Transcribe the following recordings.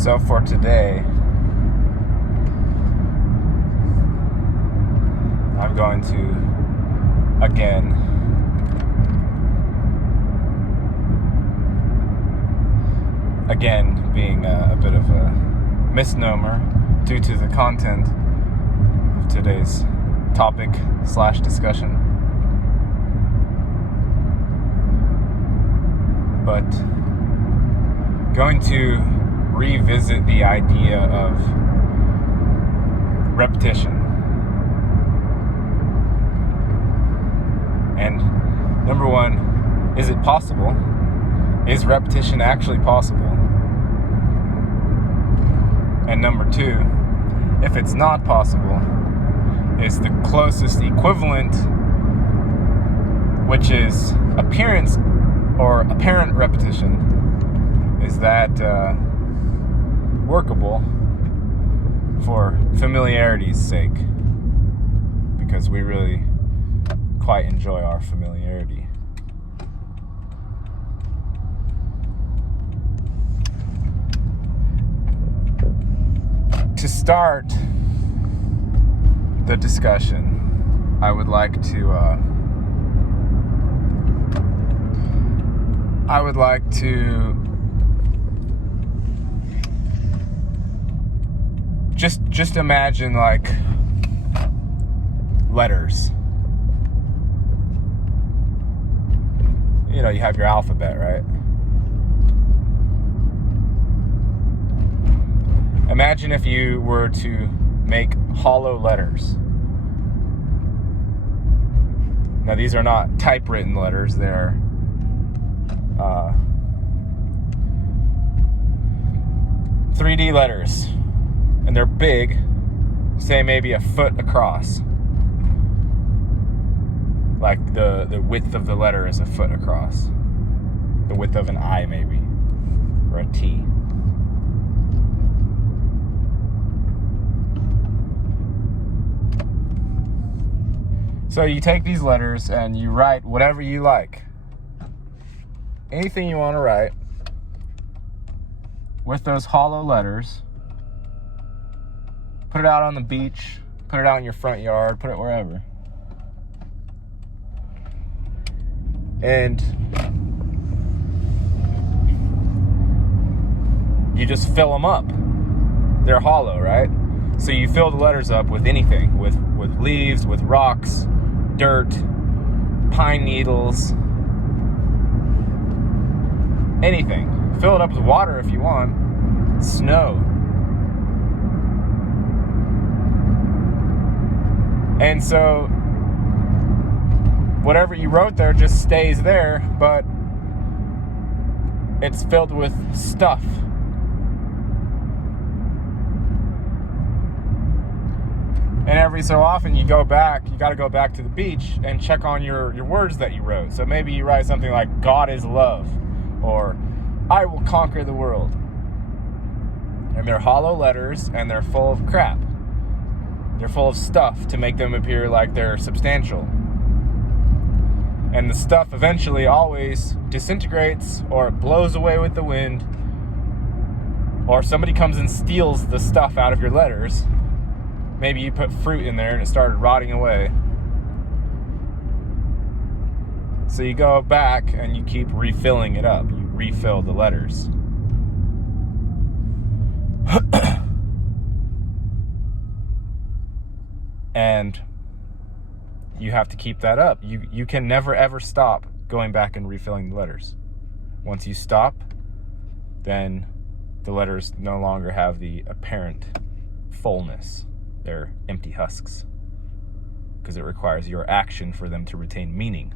So for today, I'm going to, again, being a bit of a misnomer due to the content of today's topic/discussion. But going to revisit the idea of repetition. And number one, is it possible? Is repetition actually possible? And number two, if it's not possible, is the closest equivalent, which is appearance or apparent repetition, is that workable for familiarity's sake? Because we really quite enjoy our familiarity. To start the discussion, I would like to just imagine like letters. You know, you have your alphabet, right? Imagine if you were to make hollow letters. Now, these are not typewritten letters. They're 3D letters. And they're big, say maybe a foot across. Like the width of the letter is a foot across. The width of an I, maybe. Or a T. So you take these letters and you write whatever you like. Anything you want to write with those hollow letters. Put it out on the beach. Put it out in your front yard. Put it wherever. And you just fill them up. They're hollow, right? So you fill the letters up with anything. With leaves, with rocks, dirt, pine needles, anything. Fill it up with water if you want. Snow. And so whatever you wrote there just stays there, but it's filled with stuff. And every so often you got to go back to the beach and check on your words that you wrote. So maybe you write something like, God is love, or I will conquer the world. And they're hollow letters and they're full of crap. They're full of stuff to make them appear like they're substantial. And the stuff eventually always disintegrates, or it blows away with the wind, or somebody comes and steals the stuff out of your letters. Maybe you put fruit in there and it started rotting away. So you go back and you keep refilling it up. You refill the letters. And you have to keep that up. You can never ever stop going back and refilling the letters. Once you stop, then the letters no longer have the apparent fullness. They're empty husks. Because it requires your action for them to retain meaning.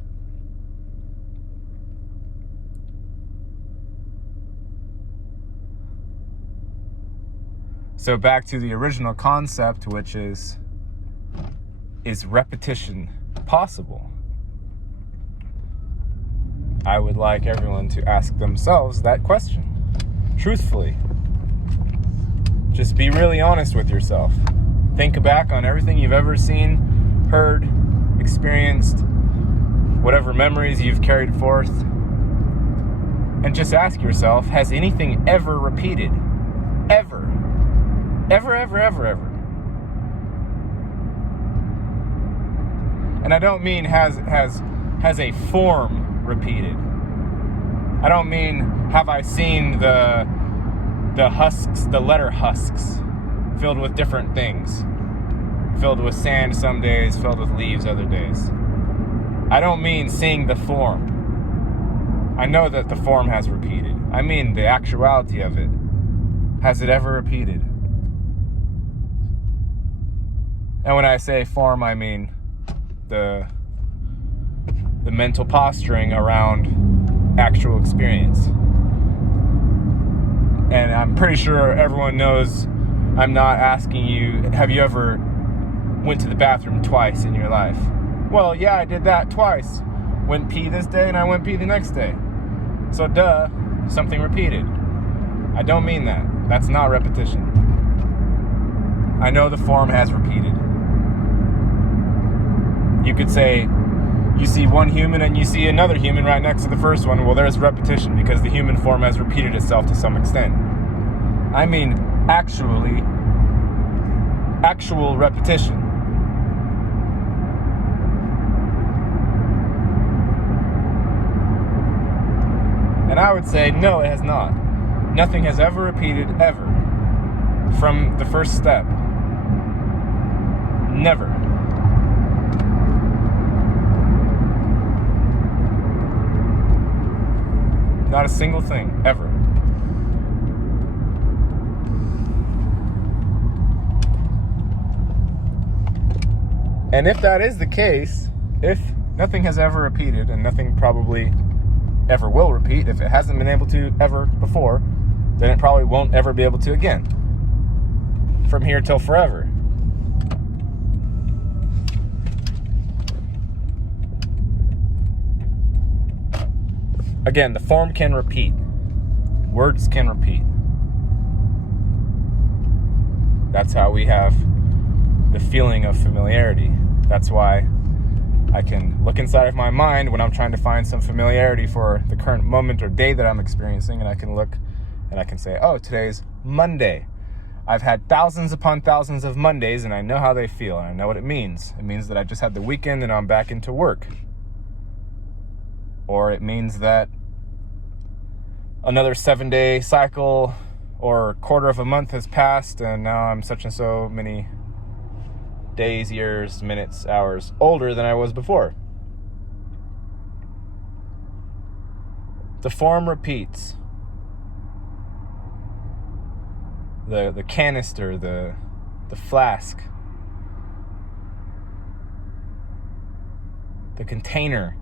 So back to the original concept, which is repetition possible? I would like everyone to ask themselves that question, truthfully. Just be really honest with yourself. Think back on everything you've ever seen, heard, experienced, whatever memories you've carried forth, and just ask yourself, has anything ever repeated? Ever. Ever, ever, ever, ever. And I don't mean has a form repeated. I don't mean have I seen the husks, the letter husks, filled with different things. Filled with sand some days, filled with leaves other days. I don't mean seeing the form. I know that the form has repeated. I mean the actuality of it. Has it ever repeated? And when I say form, I mean the mental posturing around actual experience. And I'm pretty sure everyone knows I'm not asking you, have you ever went to the bathroom twice in your life? Well, yeah, I did that twice. Went pee this day and I went pee the next day. So duh, something repeated. I don't mean that. That's not repetition. I know the form has repeated. You could say, you see one human and you see another human right next to the first one. Well, there's repetition because the human form has repeated itself to some extent. I mean, actual repetition. And I would say, no, it has not. Nothing has ever repeated, ever, from the first step. Never. Not a single thing, ever. And if that is the case, if nothing has ever repeated, and nothing probably ever will repeat, if it hasn't been able to ever before, then it probably won't ever be able to again. From here till forever. Again, the form can repeat. Words can repeat. That's how we have the feeling of familiarity. That's why I can look inside of my mind when I'm trying to find some familiarity for the current moment or day that I'm experiencing, and I can look and I can say, oh, today's Monday. I've had thousands upon thousands of Mondays, and I know how they feel, and I know what it means. It means that I just had the weekend and I'm back into work. Or it means that another 7-day cycle or quarter of a month has passed, and now I'm such and so many days, years, minutes, hours older than I was before. The form repeats. The canister, the flask, the container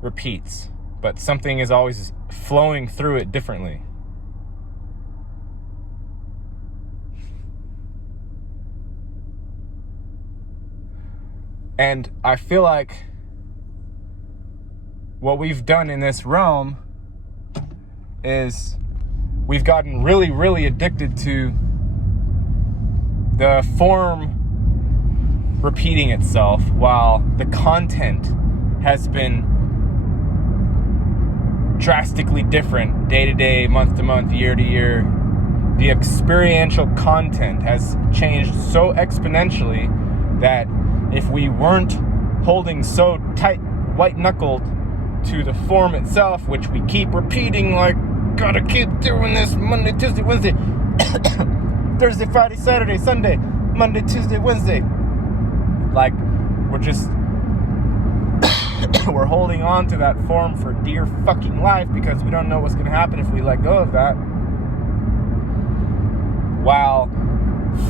repeats, but something is always flowing through it differently. And I feel like what we've done in this realm is we've gotten really, really addicted to the form repeating itself while the content has been drastically different day to day, month to month, year to year. The experiential content has changed so exponentially that if we weren't holding so tight, white-knuckled to the form itself, which we keep repeating like, gotta keep doing this Monday, Tuesday, Wednesday, Thursday, Friday, Saturday, Sunday, Monday, Tuesday, Wednesday. Like, we're just, we're holding on to that form for dear fucking life because we don't know what's gonna happen if we let go of that. While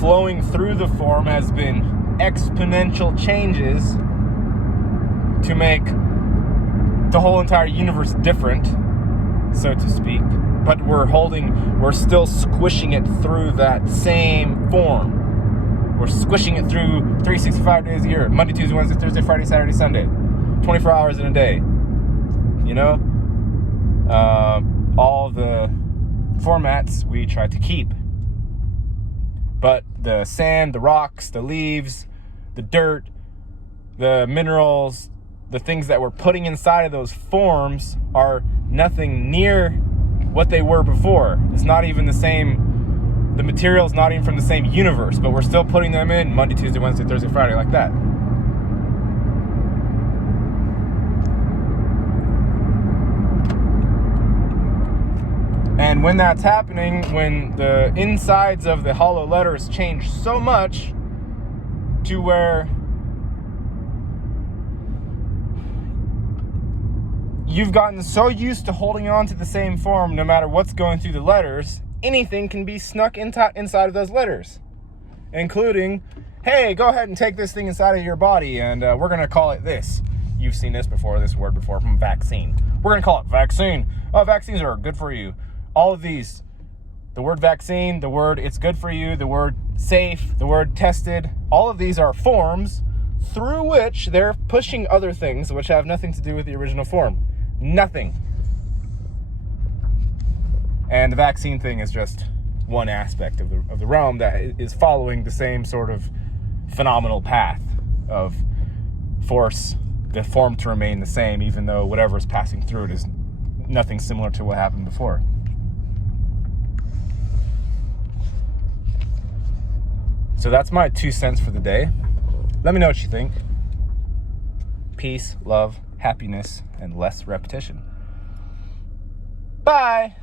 flowing through the form has been exponential changes to make the whole entire universe different, so to speak, but we're still squishing it through that same form. We're squishing it through 365 days a year, Monday, Tuesday, Wednesday, Thursday, Friday, Saturday, Sunday, 24 hours in a day, you know, all the formats we try to keep. But the sand, the rocks, the leaves, the dirt, the minerals, the things that we're putting inside of those forms are nothing near what they were before. It's not even the same the material's not even from the same universe, but we're still putting them in Monday, Tuesday, Wednesday, Thursday, Friday, like that. And when that's happening, when the insides of the hollow letters change so much to where you've gotten so used to holding on to the same form no matter what's going through the letters, anything can be snuck inside of those letters, including, hey, go ahead and take this thing inside of your body, and we're going to call it this. You've seen this word before from vaccine. We're going to call it vaccine. Oh, vaccines are good for you. All of these, the word vaccine, the word it's good for you, the word safe, the word tested, all of these are forms through which they're pushing other things which have nothing to do with the original form. Nothing. And the vaccine thing is just one aspect of the realm that is following the same sort of phenomenal path of force the form to remain the same, even though whatever is passing through it is nothing similar to what happened before. So that's my 2 cents for the day. Let me know what you think. Peace, love, happiness, and less repetition. Bye.